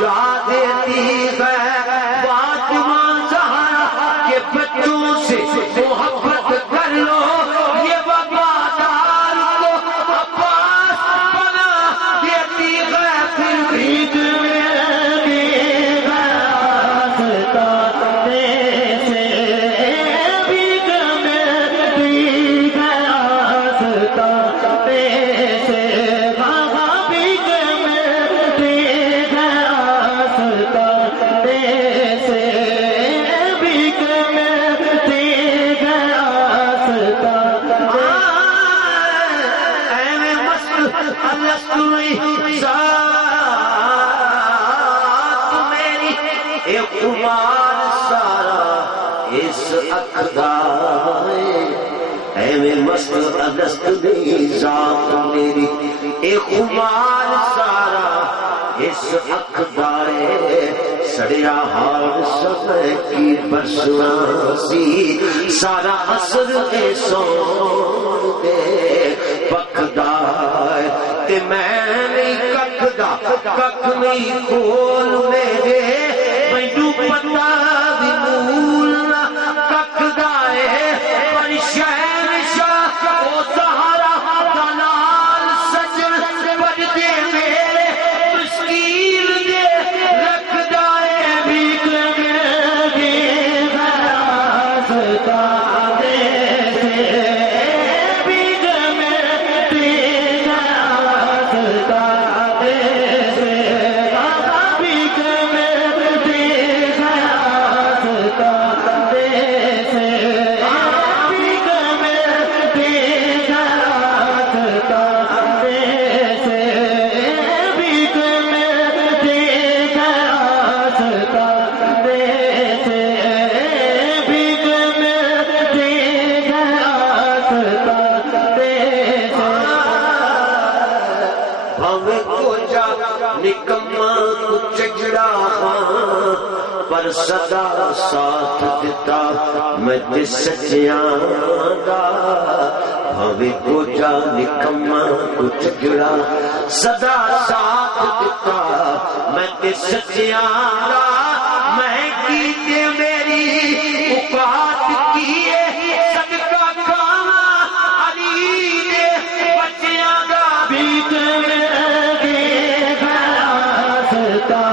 جا دیتی ہے فاطمہ زہرا کے بچوں سے محبت کر لو یہ وفادار کو عباس بنا دیتی ہے پھر بھیگ مست اگست دی ذات میری اے خمار سارا اس اقدارے سڑیا ہار سب کی برسنا سی سارا اثر اے سون دے پکدار تے میں نہیں ککدا کک نہیں کھول میرے مینو پتا بھی مول نہ ککدا ہے پر شہر شاہ او سہارا دلال سجن پردے میرے مشکل دے رکھ دائے بھیگ میری راستہ دے سے بھیگ میری راستہ دے سے بھیگ میری راستہ دے سے پر صدا ساتھ دیتا میں تے سچیاں دا بھاوے کو جا نکما کچھ گڑا صدا ساتھ دیتا میں تے سچیاں دا میں کیتے میری اوقات کیے صدقہ کھانا علی دے بچیاں دا بیت میری راستہ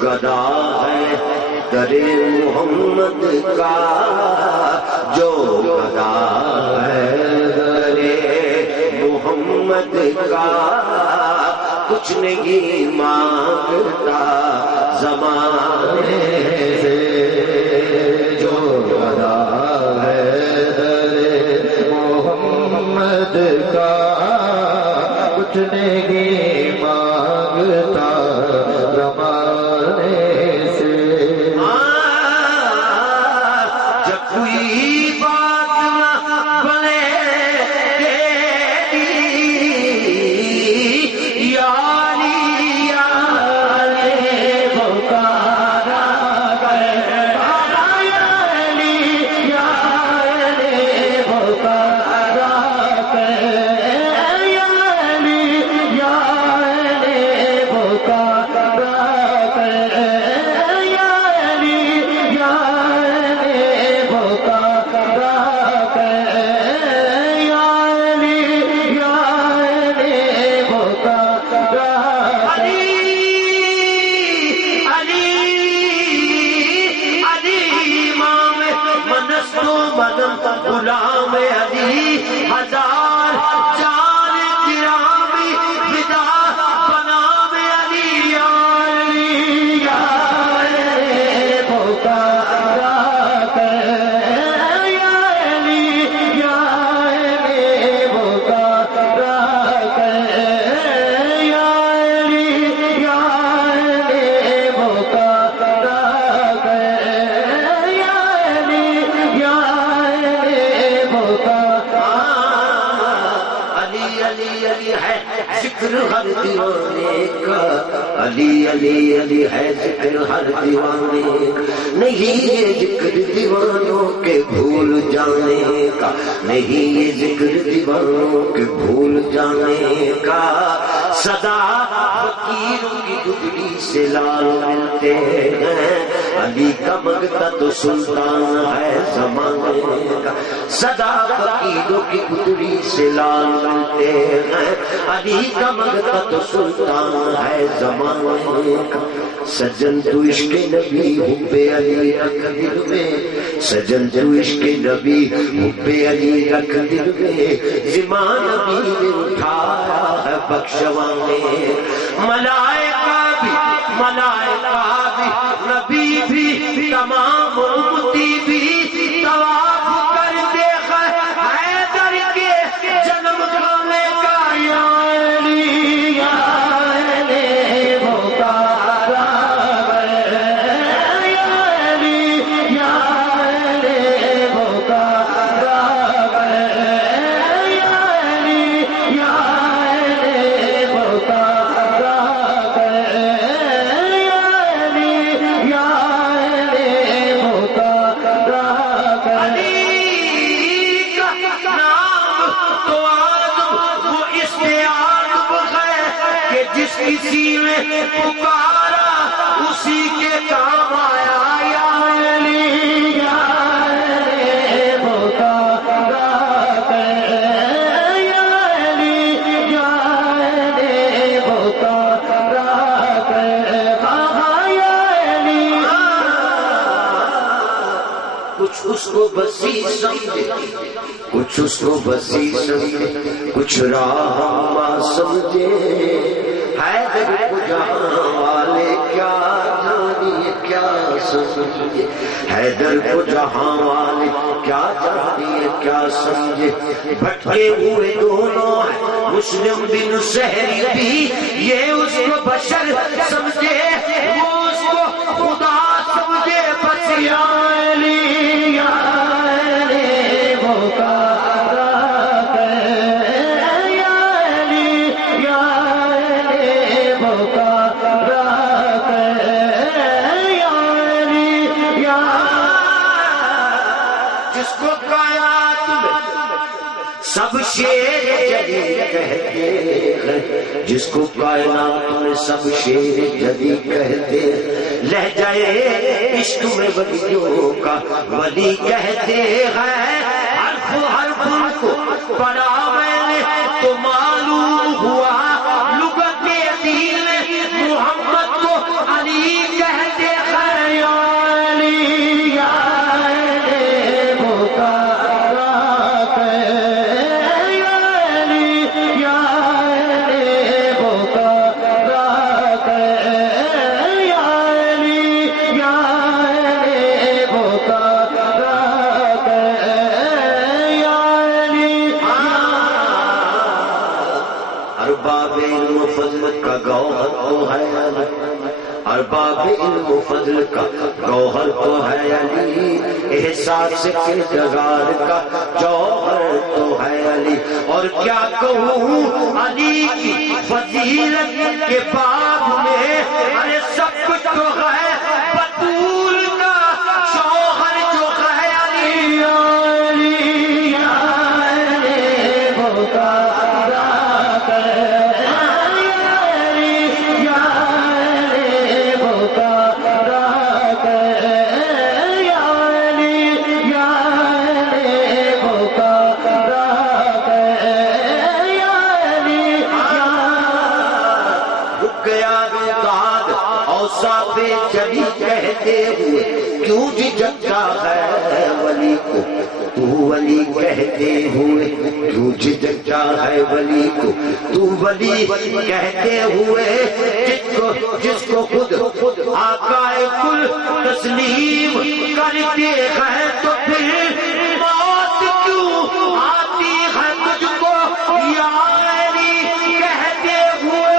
گدا ہے در محمد کا جو گدا ہے در محمد کا کچھ نہیں مانگتا زمانے سے جو گدا ہے در محمد کا کچھ نہیں مانگتا زمانے سے جب کوئی بات نہ بنے تیری یاری یاری پکارا گئے یاری یاری پکارا گئے یاری یاری پکارا غلام علی ہزار جان گرامی فدا بنام علی علی علی پکارا یا علی پکارا یا علی پکارا یا علی ذکر ہر دیوانے کا، علی علی علی ہے ذکر ہر دیوانے کا، نہیں یہ ذکر دیوانوں کے بھول جانے کا، نہیں یہ ذکر دیوانوں کے بھول جانے کا، صدا فقیروں کی گدڑی سے لال ملتے ہیں، علی کا مگتا تو سلطان ہے زمانے کا، صدا فقیروں کی گدڑی سے لال ملتے ہیں، علی کا مگتا تو سلطان ہے زمانے کا، سجن تو عشق نبی حب علی رکھ دل میں، سجن تو عشق نبی حب علی رکھ دل میں، زمان نبی نے اٹھایا ہے بخشوانے، ملائکہ بھی نبی بھی تمام امتی بھی طواف کرتے ہیں حیدر کے جنم گانے کا، یا علی یا علی مختار، یا علی یا علی مختار، یا علی یا علی مختار، کسی میں پکارا اسی کے کام آیا، یا علی یا علی مختار، یا علی یا علی مختار، یا علی، کچھ اس کو بسی سمجھے، کچھ اس کو بسی سمجھے، کچھ راہ سمجھے، حیدر کو جہاں والے کیا جانیے کیا سمجھے، حیدر کو جہاں والے کیا جانیے کیا سمجھے، بھٹکے ہوئے دونوں ہیں مسلم بن سہری بھی، یہ اس کو بشر سمجھے وہ اس کو خدا سمجھے، بس یا علی یا علی مختار، سب شیر جدی کہتے ہیں، جس کو کائنات میں سب شیر جدی کہتے ہیں، لہجہ عشق میں ولیوں کا ولی کہتے ہیں، حرف کو پڑھا میں نے تو معلوم ہوا لغت دین میں محمد کو علی کہتے ہیں، یا علی یا علی مختار، ارباب علم و فضل کا گوہر تو ہے علی، احساس کردگار کا جوہر تو ہے علی، اور کیا کہوں علی کی فضیلت کے باب میں، ارے سب کچھ تو ہے بطول کا شوہر جو ہے علی، یا علی یا علی مختار، چلی کہتے ہوئے کیوں جھجکتا ہے ولی کو، تو ولی کہتے ہوئے کیوں جھجکتا ہے ولی کو، تو ولی کہتے ہوئے جس کو خود آقا کل تسلیم کرتے ہیں، تو پھر موت کیوں آتی ہے تجھ کو، یا علی کہتے ہوئے،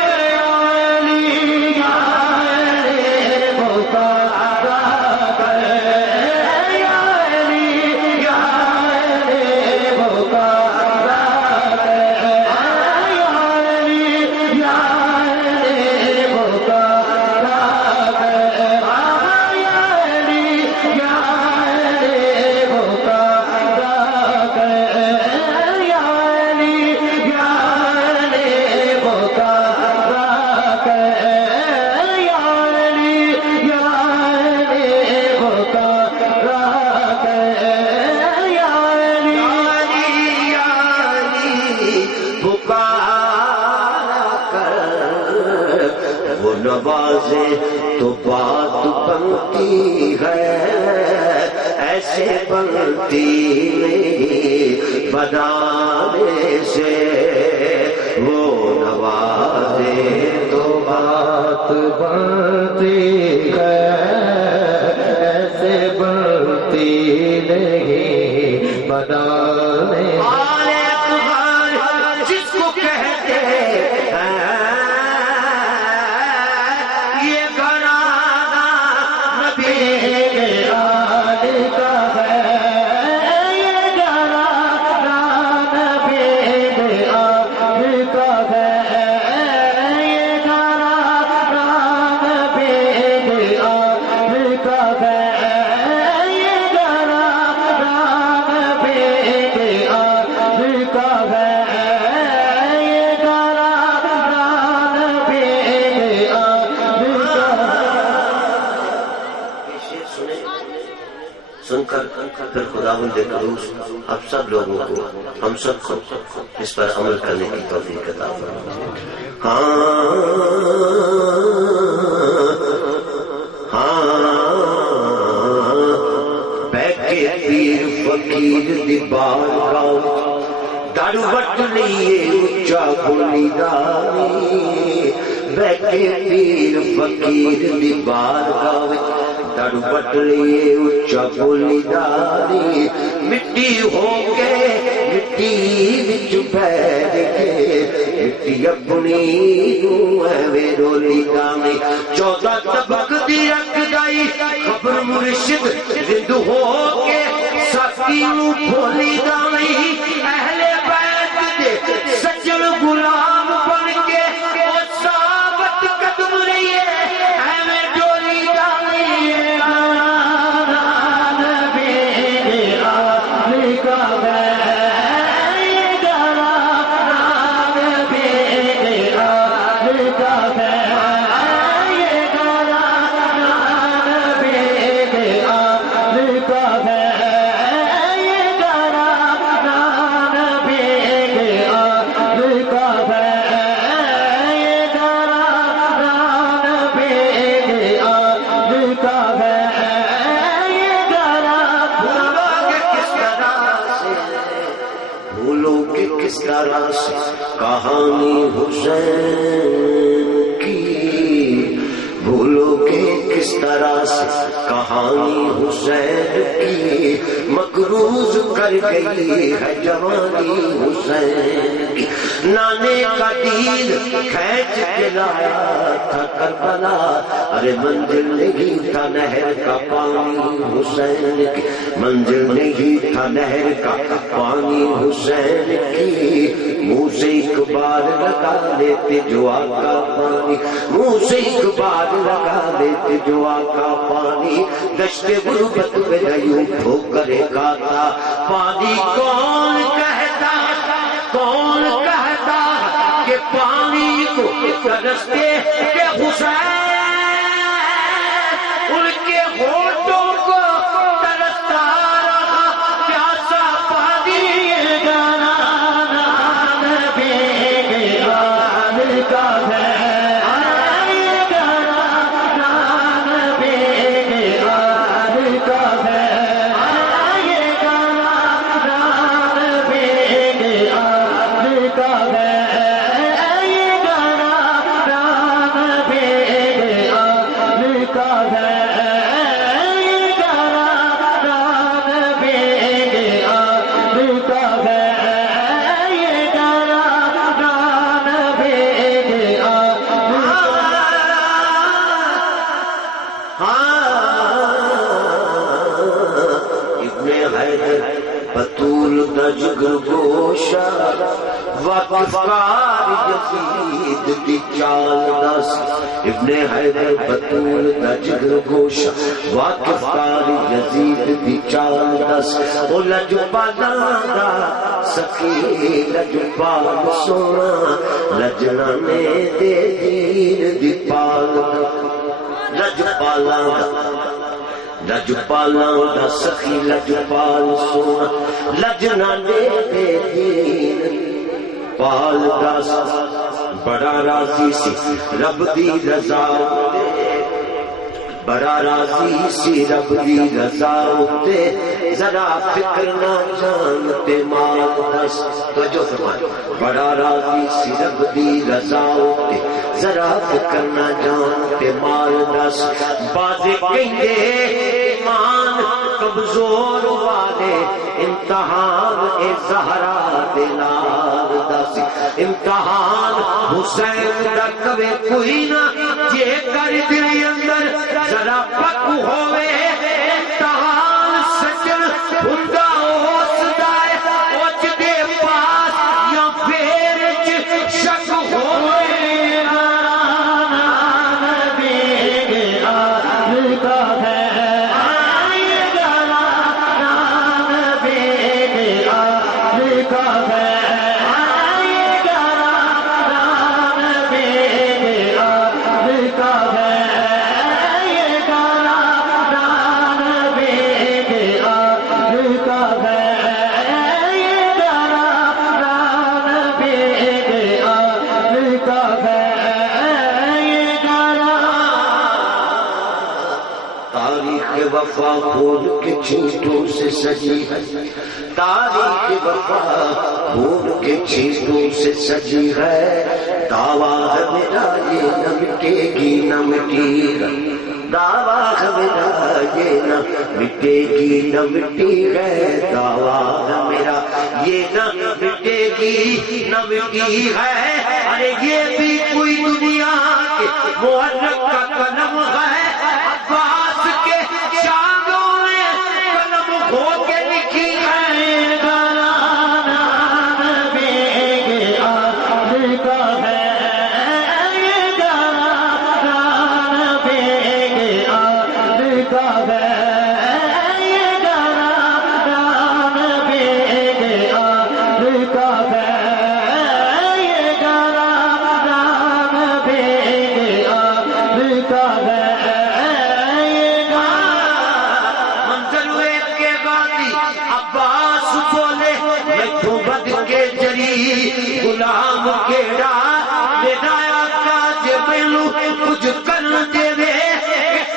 نوازے تو بات بنتی ہے، ایسے بنتی نہیں بنانے سے، وہ نوازے تو بات بنتی ہے، ایسے بنتی نہیں بنانے جس کو کہتے ہیں یہ گھرانہ نبی آل کا ہے، یہ گھرانہ نبی آل کا ہے، یہ گھرانہ نبی آل کا ہے، یہ گھرانہ نبی آل کا ہے، یہ گھرانہ نبی آل کا سن کر پھر خداوند قدوس اب سب لوگوں کو، ہم سب کو اس پر عمل کرنے کی توفیق عطا فرمائے۔ بیٹھے پیر فقیر دی بارگاہ در وٹ لیے اچا بولی داری، بیٹھے پیر فقیر دی بارگاہ در وٹ لیے اچا بولی داری، مٹی ہو کے مٹی وچ بیٹھ کے مٹی اپنی نوں ایویں ڈولی دانی، 14 طبق دی رکھ دائی خبر مرشد زند ہو کے ساکی نوں کھولی دانی، اہل بیت دے سجن غلام بن کے او ثابت قدم رہیے ایویں ڈولی دانی، نبی آل کا ہے، یہ گھرانہ نبی آل کا ہے، یہ گھرانہ نبی آل کا ہے، یہ گھرانہ نبی آل کا ہے، یہ گھرانہ نبی آل کا ہے، یہ بھولو کہ کس طرح سے کہانی حسین کی، بھولو کہ کس طرح سے کہانی حسین کی، مقروض کر گئی ہے جوانی حسین کی، نانے کا دل کھینچ کے لایا تھا کربلا، ارے منزل نہیں تھا نہر کا پانی حسین کی، منزل نہیں تھا نہر کا پانی حسین کی، منہ سے ایک بار لگا لیتے جو آقا پانی، منہ سے ایک بار لگا لیتے جو آقا پانی، دشت غربت میں نہیں ٹھوکر کھاتا پانی، کون کہتا کہ پانی کو ترستے کہ حسین ان کے ہونٹوں کو ترستا رہا پیاسا پانی، گھرانہ نبی آل کا ہے، یہ گھرانہ نبی آل کا ہے، یہ گھرانہ نبی آل کا ہے، یہ گھرانہ نبی آل کا ہے، یہ گھرانہ نبی آل کا ہے، یہ گھرانہ نبی ابن حیدر بطول دا جگر گوشا، واقف کار یزید دی چال دس، ابن حیدر بطول دا جگر گوشا، واقف کار یزید دی چال دس، او لجپالا دا سخی لجپال سونا، لجنا نے دے دین دی پال، لجپالا لجپالا دا سخی لجپال سونا، لجنا دے دین پال دس، بڑا راضی سی رب دی رضا بڑا راضی سی رب دی رضا تے ذرا فکر نہ جانتے مال دس توجہ فرمائے بڑا راضی سی رب دی رضا تے ذرا فکر نہ جانتے مال دس بازے کہندے ایمان کمزور والے امتحان اے زہرا دلال دس امتحان حسین دا کبھی کوئی نہ یہ کر دل اندر ذرا پک ہوئے امتحان سجن ہندا ہوسدا ہے اچ دے پاس یا پھر شک ہوئے وفا خون کے چھینٹوں سے سجی ہے تاریخ وفا خون کے چھینٹوں سے سجی ہے دعویٰ ہے میرا یہ نہ مٹے گی نہ مٹی ہے دعویٰ ہے میرا یہ نہ مٹے گی نہ مٹی ہے دعویٰ ہے میرا یہ نہ مٹے گی نہ مٹی ہے ارے یہ بھی کوئی دنیا کے محرک کا قلم ہے عباس کے شادوں نے قلم ہو کے لکھی ہے گانا نبی کے آخر کا ہے یہ گانا نبی کے آخر کا ہے یہ گانا نبی کے آخر کا ہے یہ گانا نبی کے آخر کا ہے غلام کیڑا میرا آقا جے مینوں کچھ کر دے وے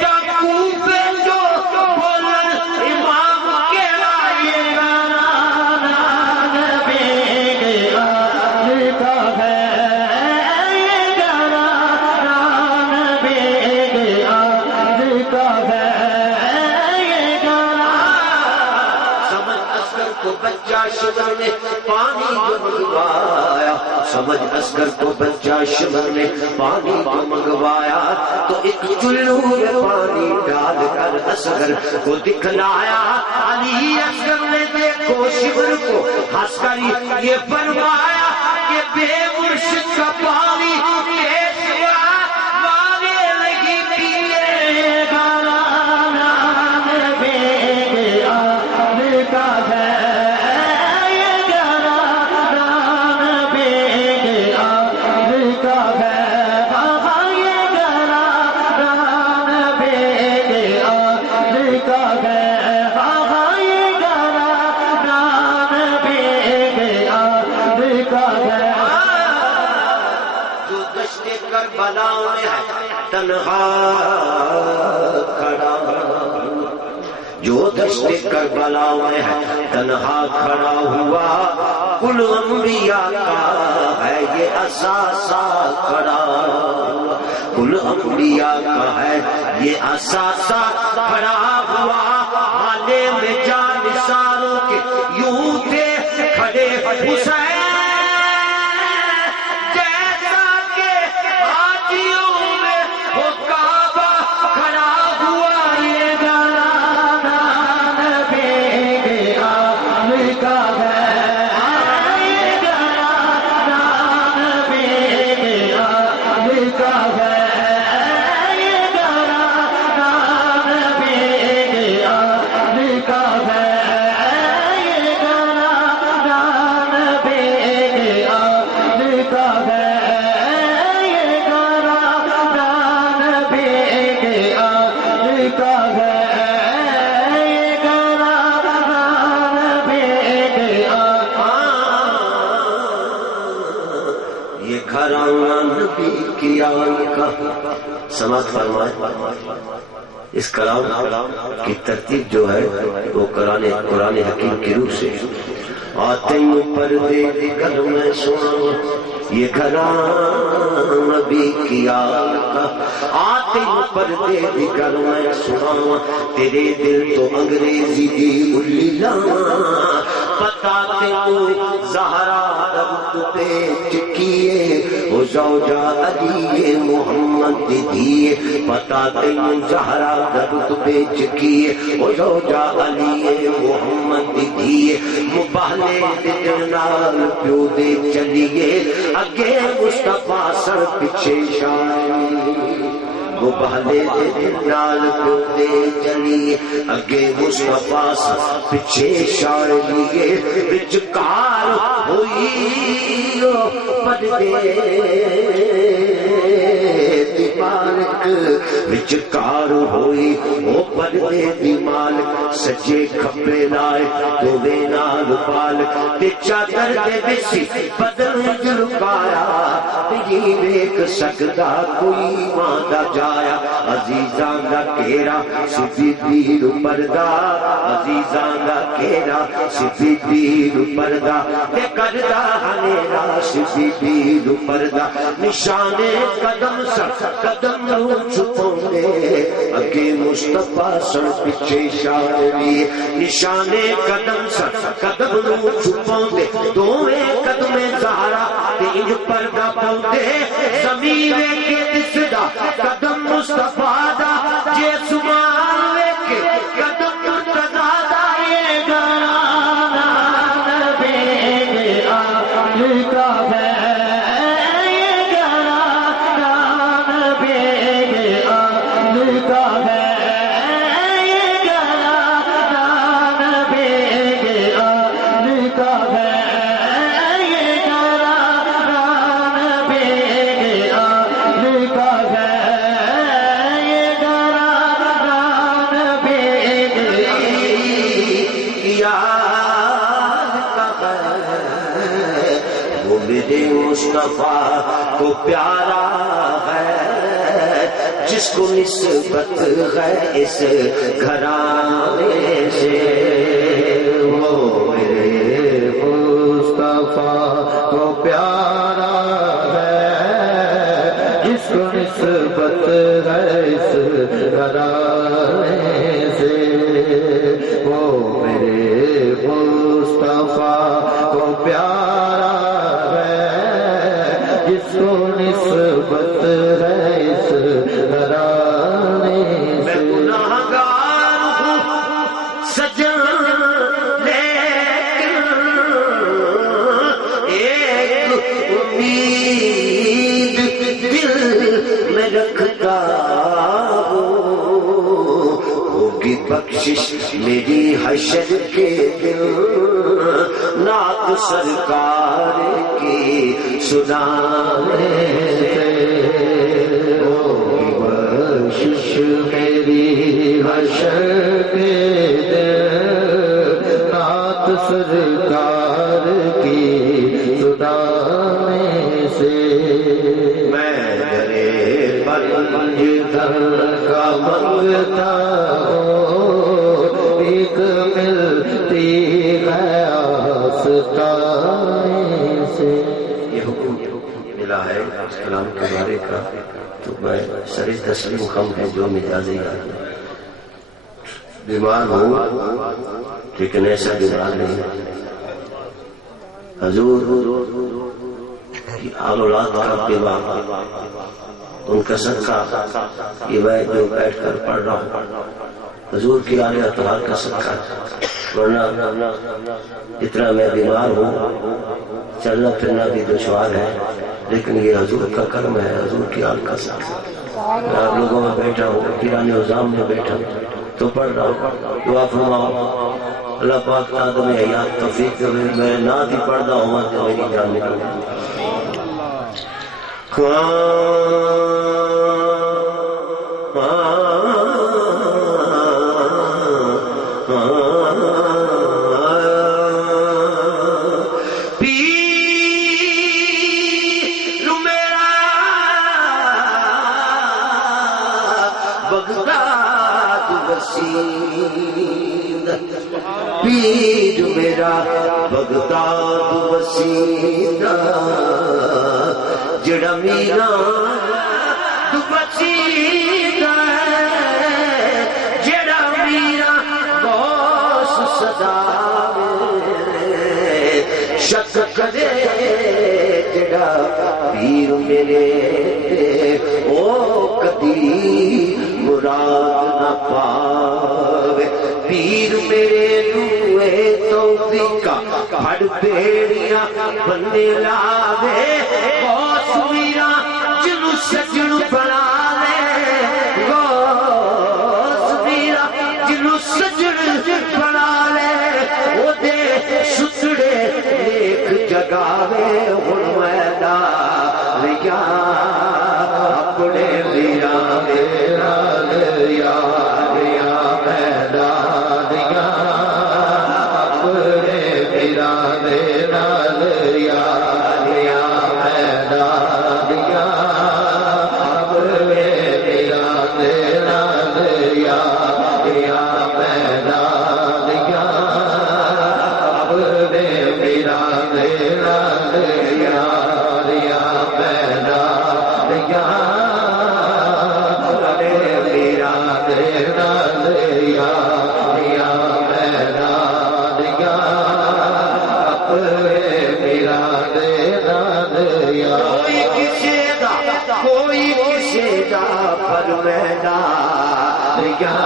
ٹاکو پہ جو بولن امام کیڑا یہ گانا نبی کے آخر کا ہے یہ گانا نبی کے آخر کا ہے یہ گانا سمجھ اصغر کو بچہ شمر نے پانی جو منگوایا سمجھ اصغر کو بچہ شمر نے پانی جو منگوایا تو ایک چلو میں پانی ڈال کر اصغر کو دکھلایا علی اصغر نے دیکھو شمر کو ہنس کر یہ فرمایا کہ بے مرشد کا پانی پیشوا والے لگی پیے گانا نبی کے آخر کا ہے تنہا کھڑا جو دشت کربلا میں ہے تنہا کھڑا ہوا کل انبیاء کا ہے یہ اثاثہ کھڑا ہوا کل انبیاء کا ہے یہ اثاثہ کھڑا ہوا حالے میں جان نثاروں کے یوں تھے کھڑے حسین سماعت فرمائے اس کلام کی ترتیب جو ہے وہ قرآن حکیم کی روح سے آتے پردے گل میں سنا یہ گھران نبی کی آقا آتے پردے گل میں سنا تیرے دل تو انگریزی دی الی لاں پتا تینوں زہرا رب پہ چکیے او زوجہ علی محمد دیے پتا تینوں زہرا رب پہ چکیے او زوجہ علی محمد دیے مبالے دل نال پیو دے چلیے اگے مصطفیٰ سر پیچھے شاعری مبالے دل نال پیو دے چلیے اگے مصطفیٰ سر پیچھے شاعری وچکار ہوئی پردے دی مالک وچکار ہوئی وہ پردے دی مالک سجے کھپے لائے دوویں نال پالک تے چادر دے وچ بدن جھلکایا تے ویکھ سکدا کوئی ماں دا جایا عزیزاں دا گھیرا سی بی پردہ عزیزاں دا گھیرا سی بی پردہ تے کردا ہنیرا سی بی پردہ نشانے قدم سر قدم نو چھپاوندے اگے مصطفیٰ سر پیچھے شاعری نشانے قدم سر قدم نو چھپاوندے دوویں قدمیں زہرا تے انج پردہ پاوندے زمین کے دسدا قدم مصطفیٰ دا جے سمان کے قدم مرتضیٰ دا یہ گانا نبی آل کا ہے مصطفیٰ کو پیارا ہے جس کو نسبت ہے اس گھرانے سے وہ میرے مصطفیٰ کو پیارا ہے جس کو نسبت ہے اس گھرانے سے وہ میرے مصطفیٰ کو پیارا نسبت ہے اس گھرانے میں گناہگار ہوں سجن لیکن ایک امید دل میں رکھتا ہوں ہوگی بخشش میری حشر کے دن نعت سرکار کی سنانے سے ہوگی بخشش میری حشر کے دن نعت سرکار کی سنانے سے میں درے پر منجدر کا منگتا ہوں ایک ملتی ہے آستانے سے یہ حکم ملا ہے اس کلام کے بارے کا تو میں سر تسلیم خم ہے جو مجازی ہے بیمار ہوں لیکن ایسا بیمار نہیں حضور کی آل اولاد کا بیمار ان کا صدقہ یہ میں جو بیٹھ کر پڑھ رہا ہوں حضور کی آل اطہار کا صدقہ ورنہ اتنا میں بیمار ہوں چلنا پھرنا بھی دشوار ہے لیکن یہ حضور کا کرم ہے حضور کی آل کا صدقہ میں آپ لوگوں میں بیٹھا ہوں پیران نظام میں بیٹھا ہوں تو پڑھ رہا ہوں دعا فرماؤ اللہ پاک آدم حیات توفیق دے میں نہ ہی پڑھتا ہوں تو میری جان نکل بغداد پیر میرا بغداد وسیلہ جڑا میراد وسیلہ جڑا میرا غوث صدا شک کرے جڑا پیر میرے او کدی مراد نہ پاوے پیر میرے نوے توفیقہ پھڑ بیڑیاں بندے لاوے غوث میرا جنو سجن بنا لے غوث میرا جنو سجن بنا لے او دے ستڑے ایک جگاوے ہن میدا لیا اپنے میرا میرا لیا لیا میدا لیا اپنے میرا میرا لیا لیا میدا لیا اپنے میرا میرا لیا لیا میدا لیا اپنے میرا میرا لیا لیا میدا لیا اپنے میرا میرا لیا لیا میدا لیا اپنے میرا میرا لیا کوئی کسی دا پر میدا لیا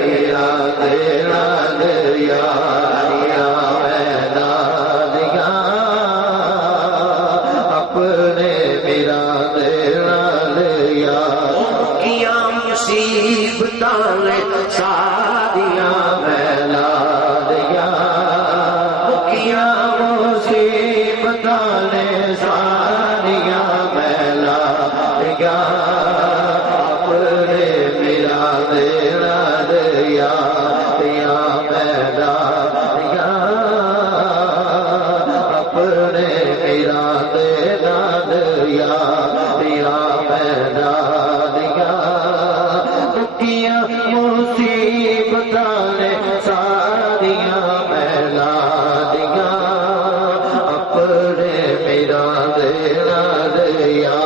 میرا میرا لیا لیا میدا لیا اپنے میرا میرا لیا کیا مصیبتاں ساریاں میلا لیا کیا مصیبتاں ساریاں میلا لیا اپنے میرا میرا لیا لیا میلا لیا اپنے میرا میرا لیا لیا میلا لیا کیا مصیبتاں ساریاں میلا لیا اپنے میرا میرا لیا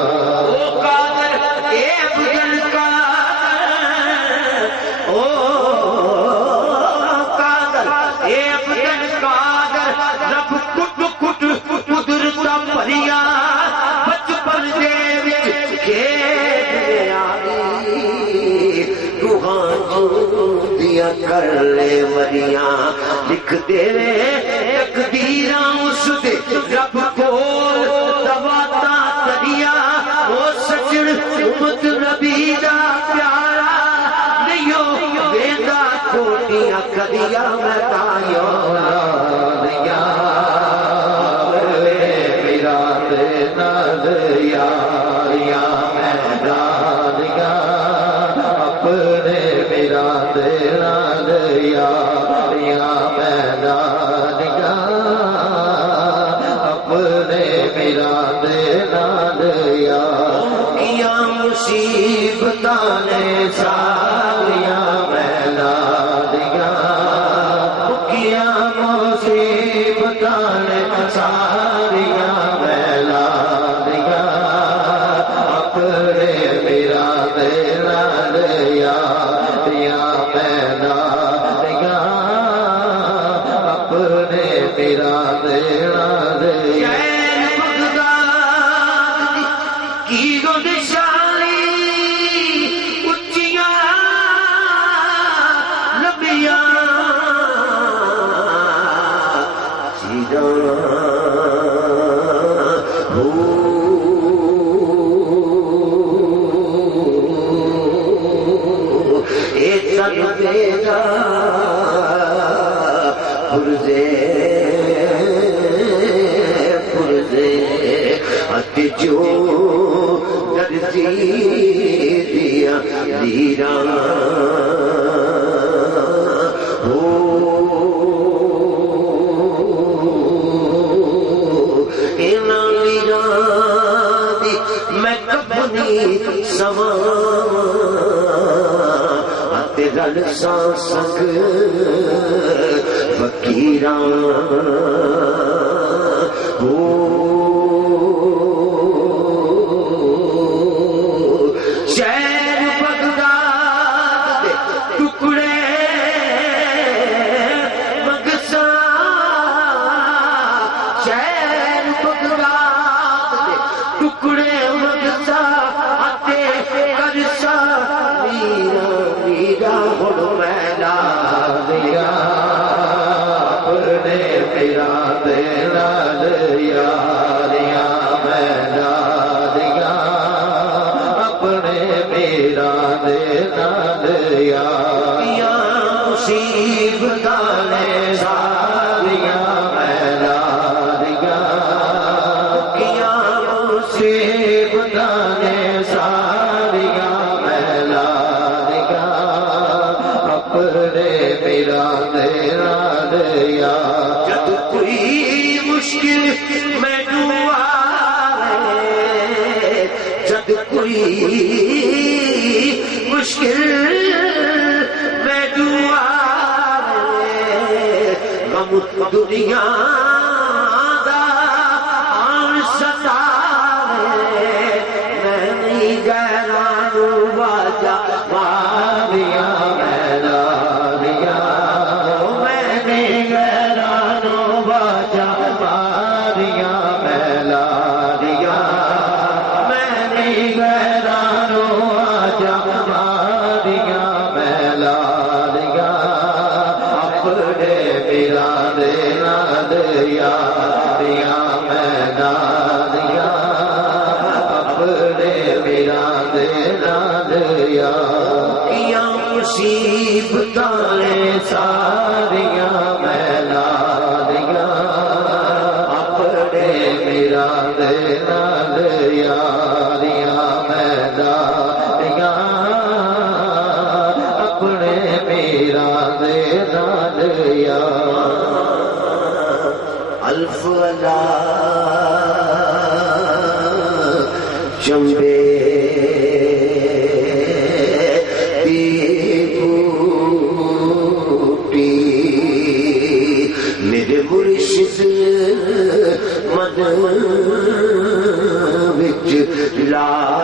کر لے مریاں لکھ دے تقدیراں اس دے رب کول دواتا تریا او سچن امت نبی دا پیارا نیو ویندا کوٹیاں کدیا میں تایو لیا میرا دینا لیا لیا میرا لیا اپنے میرا دینا لیا لیا میرا لیا اپنے میرا دینا لیا کیا مصیبتاں نے ساریاں میلا لیا کیا مصیبتاں نے ساریاں میلا لیا اپنے میرا دینا لیا لیا میلا لیا اپنے میرا دینا لیا کی گنشانی اچیاں لبیاں پرزے پرزے جو درزی دیا لیران ہو اینا لیران دی میں کبھنی سوان رل سان سنگ فقیراں شہر بغداد دے ٹکڑے مگساں شہر بغداد دے ٹکڑے مگساں اتے کرساں میرا میرا ہن میلا دیا اپنے میرا دے نال یاریاں میلا دیا اپنے میرا دے نال یاریاں مصیبتاں نے ساریاں میلا دیا کیا مصیبتاں نے ساریاں میلا دیا اپنے میرا دے نال یار جب کوئی مشکل مینوں آوے جب کوئی مشکل مینوں آوے غم دنیا دا آن ستاوے میں نہیں غیراں نوں واجا ماریاں میلا دیا میں نہیں غیراں نوں واجا ماریاں میلا دیا میں نہیں غیراں نوں واجا ماریاں میلا دیا اپنے میرا دے نال یاریاں میلا دیا اپنے میرا دے نال یاریاں مصیبتاں نے ساریاں میلا دیا اپنے میرا دے نال یاریاں میلا دیا اپنے میرا دے نال یار الف چمبے میرے مرشد مد وچ لا